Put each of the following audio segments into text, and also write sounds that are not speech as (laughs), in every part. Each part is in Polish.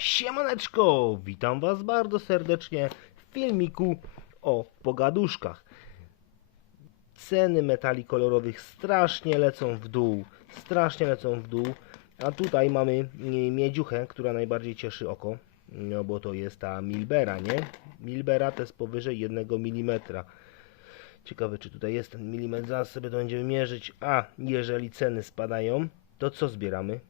Siemaneczko! Witam Was bardzo serdecznie w filmiku o pogaduszkach. Ceny metali kolorowych strasznie lecą w dół, strasznie lecą w dół. A tutaj mamy mm, miedziuchę, która najbardziej cieszy oko, no bo to jest ta Milbera, nie? Milbera to jest powyżej 1 mm. Ciekawe, czy tutaj jest ten milimetr, zaraz sobie to będziemy mierzyć. A jeżeli ceny spadają, to co zbieramy?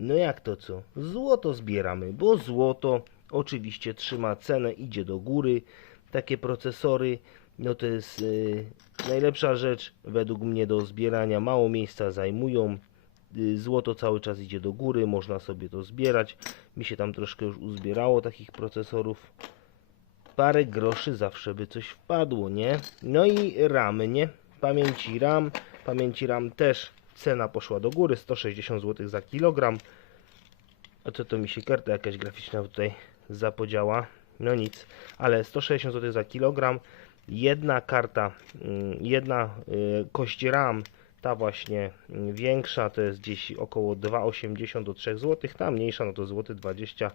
No jak to co? Złoto zbieramy, bo złoto oczywiście trzyma cenę, idzie do góry. Takie procesory, no to jest y, najlepsza rzecz według mnie do zbierania. Mało miejsca zajmują. Y, Złoto cały czas idzie do góry, można sobie to zbierać. Mi się tam troszkę już uzbierało takich procesorów. Parę groszy zawsze by coś wpadło, nie? No i ramy, nie? Pamięci RAM, pamięci RAM też cena poszła do góry, 160 zł za kilogram. A co to mi się karta jakaś graficzna tutaj zapodziała? No nic, ale 160 zł za kilogram. Jedna karta, mm, jedna y, kość RAM, ta właśnie mm, większa to jest gdzieś około 2,80 do 3 zł, ta mniejsza no to złoty 20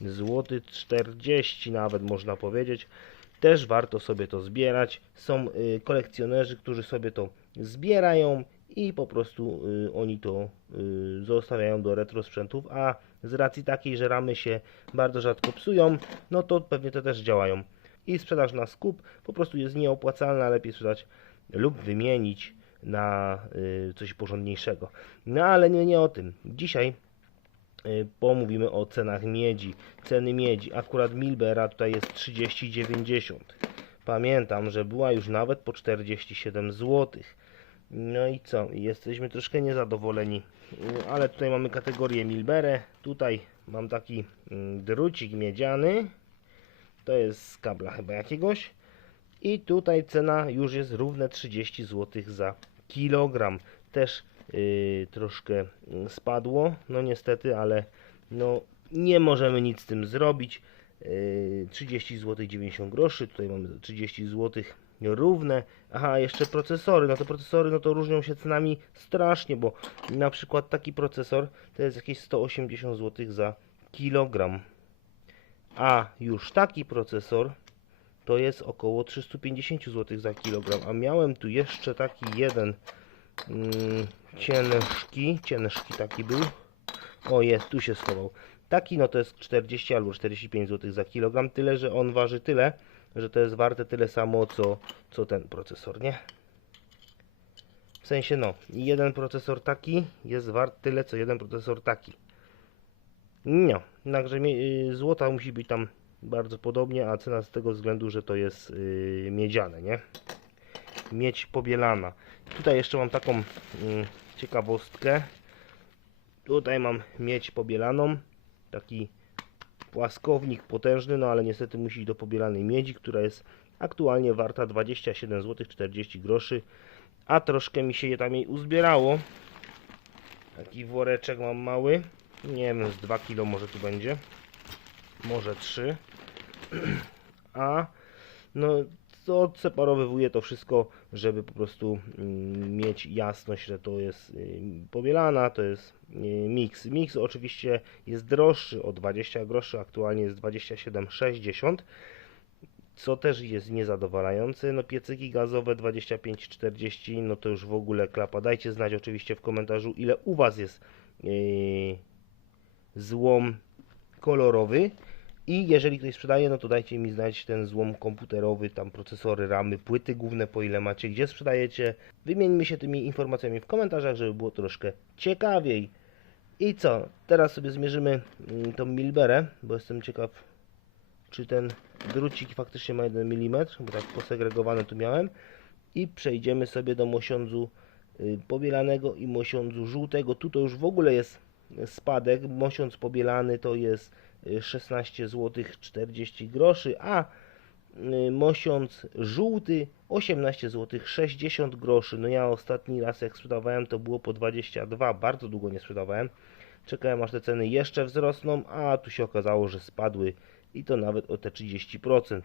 zł 40 nawet można powiedzieć. Też warto sobie to zbierać. Są y, kolekcjonerzy, którzy sobie to zbierają i po prostu y, oni to zostawiają do retro sprzętów, a z racji takiej, że ramy się bardzo rzadko psują, no to pewnie te też działają. I sprzedaż na skup po prostu jest nieopłacalna, lepiej sprzedać lub wymienić na y, coś porządniejszego. No ale nie, nie o tym. Dzisiaj y, pomówimy o cenach miedzi. Ceny miedzi. Akurat Milbera tutaj jest 30,90. Pamiętam, że była już nawet po 47 zł. No i co? Jesteśmy troszkę niezadowoleni. Y, Ale tutaj mamy kategorię Milberę. Tutaj mam taki mm, drucik miedziany. To jest z kabla chyba jakiegoś. I tutaj cena już jest równe 30 zł za kilogram. Też yy, troszkę mm, spadło. No niestety, ale no nie możemy nic z tym zrobić. Yy, 30 zł 90 groszy. Tutaj mamy 30 zł równe. Aha, jeszcze procesory. No to procesory no to różnią się cenami strasznie, bo na przykład taki procesor to jest jakieś 180 zł za kilogram. A już taki procesor to jest około 350 zł za kilogram. A miałem tu jeszcze taki jeden mm, ciężki, ciężki taki był. O jest, tu się schował. Taki no to jest 40 albo 45 zł za kilogram, tyle że on waży tyle, że to jest warte tyle samo co, co ten procesor, nie? W sensie no, jeden procesor taki jest wart tyle co jeden procesor taki. No, także mie- y, złota musi być tam bardzo podobnie, a cena z tego względu, że to jest yy, miedziane, nie? Miedź pobielana. Tutaj jeszcze mam taką mm, ciekawostkę. Tutaj mam miedź pobielaną, taki płaskownik potężny, no ale niestety musi iść do pobielanej miedzi, która jest aktualnie warta 27 zł 40 groszy, a troszkę mi się je tam jej uzbierało. Taki woreczek mam mały, nie wiem, z 2 kg może tu będzie, może 3. (clears throat) A no odseparowywuję to wszystko, żeby po prostu mm, mieć jasność, że to jest y, pobielana, to jest y, mix. Mix oczywiście jest droższy o 20 groszy, aktualnie jest 27,60 co też jest niezadowalające. No piecyki gazowe 25-40, no to już w ogóle klapa. Dajcie znać oczywiście w komentarzu, ile u Was jest yy, złom kolorowy. I jeżeli ktoś sprzedaje, no to dajcie mi znać ten złom komputerowy, tam procesory, ramy, płyty główne, po ile macie, gdzie sprzedajecie. Wymieńmy się tymi informacjami w komentarzach, żeby było troszkę ciekawiej. I co? Teraz sobie zmierzymy mm, tą Milberę, bo jestem ciekaw, czy ten drucik faktycznie ma 1 mm, bo tak posegregowane tu miałem. I przejdziemy sobie do mosiądzu y, pobielanego i mosiądzu żółtego. Tu to już w ogóle jest spadek. Mosiądz pobielany to jest y, 16 zł 40 groszy, a y, mosiądz żółty 18 zł 60 groszy. No ja ostatni raz jak sprzedawałem to było po 22, bardzo długo nie sprzedawałem. Czekałem aż te ceny jeszcze wzrosną, a tu się okazało, że spadły i to nawet o te 30%.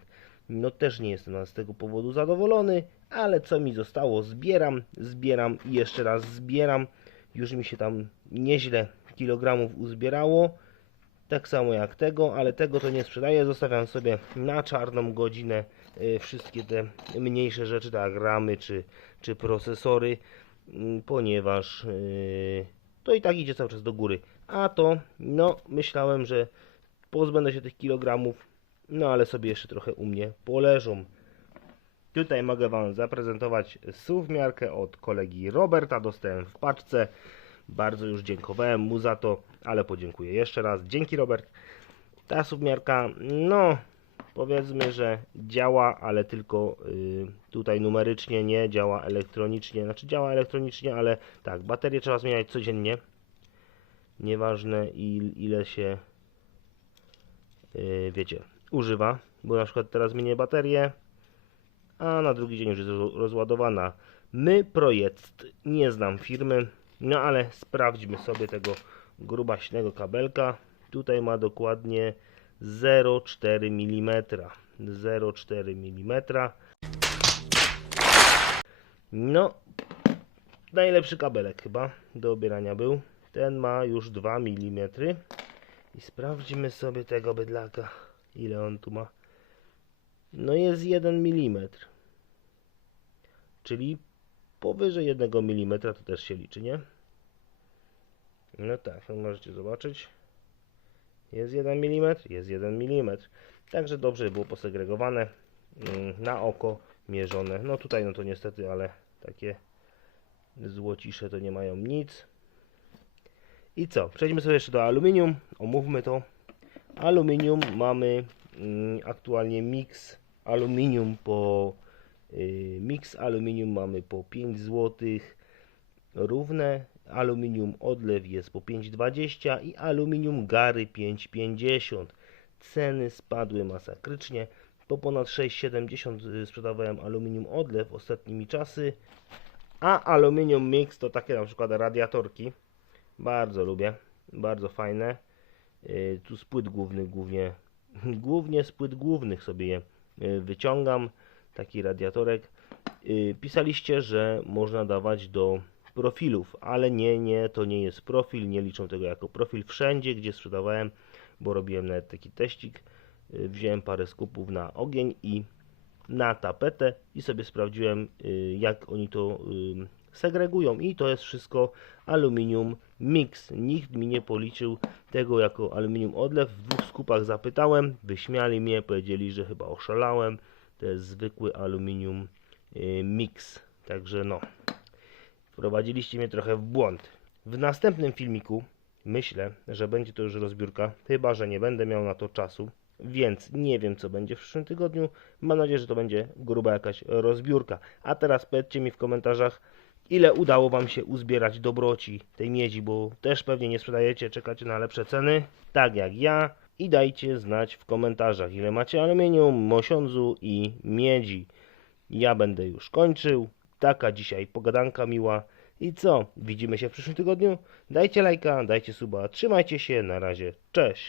No też nie jestem z tego powodu zadowolony, ale co mi zostało? Zbieram, zbieram i jeszcze raz zbieram. Już mi się tam nieźle kilogramów uzbierało. Tak samo jak tego, ale tego to nie sprzedaję. Zostawiam sobie na czarną godzinę y, wszystkie te mniejsze rzeczy, tak ramy czy, czy procesory, mm, ponieważ y, to i tak idzie cały czas do góry. A to, no, myślałem, że pozbędę się tych kilogramów, no ale sobie jeszcze trochę u mnie poleżą. Tutaj mogę Wam zaprezentować suwmiarkę od kolegi Roberta. Dostałem w paczce. Bardzo już dziękowałem mu za to, ale podziękuję jeszcze raz. Dzięki Robert. Ta suwmiarka, no powiedzmy, że działa, ale tylko y, tutaj numerycznie, nie działa elektronicznie. Znaczy działa elektronicznie, ale tak, baterię trzeba zmieniać codziennie. Nieważne il, ile się, y, wiecie, używa. Bo na przykład teraz zmienię baterię, a na drugi dzień już jest roz- rozładowana. My projekt, nie znam firmy, no ale sprawdźmy sobie tego grubaśnego kabelka. Tutaj ma dokładnie 0,4 mm. 0,4 mm. No, najlepszy kabelek chyba do obierania był. Ten ma już 2 mm. I sprawdźmy sobie tego bydlaka. Ile on tu ma? No jest 1 mm. Czyli powyżej 1 mm to też się liczy, nie? No tak, no możecie zobaczyć. Jest 1 mm, jest 1 mm. Także dobrze było posegregowane mm, na oko mierzone. No tutaj no to niestety, ale takie złocisze to nie mają nic. I co? Przejdźmy sobie jeszcze do aluminium. Omówmy to. Aluminium mamy mm, aktualnie mix aluminium po mix aluminium mamy po 5 zł równe aluminium odlew jest po 5,20 i aluminium gary 5,50 ceny spadły masakrycznie. Po ponad 6,70 sprzedawałem aluminium odlew ostatnimi czasy. A aluminium mix to takie na przykład radiatorki. Bardzo lubię bardzo fajne. Y, tu z płyt głównych głównie (laughs) głównie z głównych sobie je y, wyciągam taki radiatorek Y, pisaliście, że można dawać do profilów, ale nie, nie, to nie jest profil, nie liczą tego jako profil wszędzie, gdzie sprzedawałem, bo robiłem nawet taki teścik, y, wziąłem parę skupów na ogień i na tapetę i sobie sprawdziłem y, jak oni to segregują i to jest wszystko aluminium mix. Nikt mi nie policzył tego jako aluminium odlew. W dwóch skupach zapytałem, wyśmiali mnie, powiedzieli, że chyba oszalałem. To jest zwykły aluminium y, mix. Także no, wprowadziliście mnie trochę w błąd. W następnym filmiku myślę, że będzie to już rozbiórka, chyba że nie będę miał na to czasu. Więc nie wiem, co będzie w przyszłym tygodniu. Mam nadzieję, że to będzie gruba jakaś rozbiórka. A teraz powiedzcie mi w komentarzach, ile udało Wam się uzbierać dobroci tej miedzi, bo też pewnie nie sprzedajecie, czekacie na lepsze ceny, tak jak ja. I dajcie znać w komentarzach, ile macie aluminium, mosiądzu i miedzi. Ja będę już kończył. Taka dzisiaj pogadanka miła. I co? Widzimy się w przyszłym tygodniu? Dajcie lajka, dajcie suba, trzymajcie się, na razie, cześć!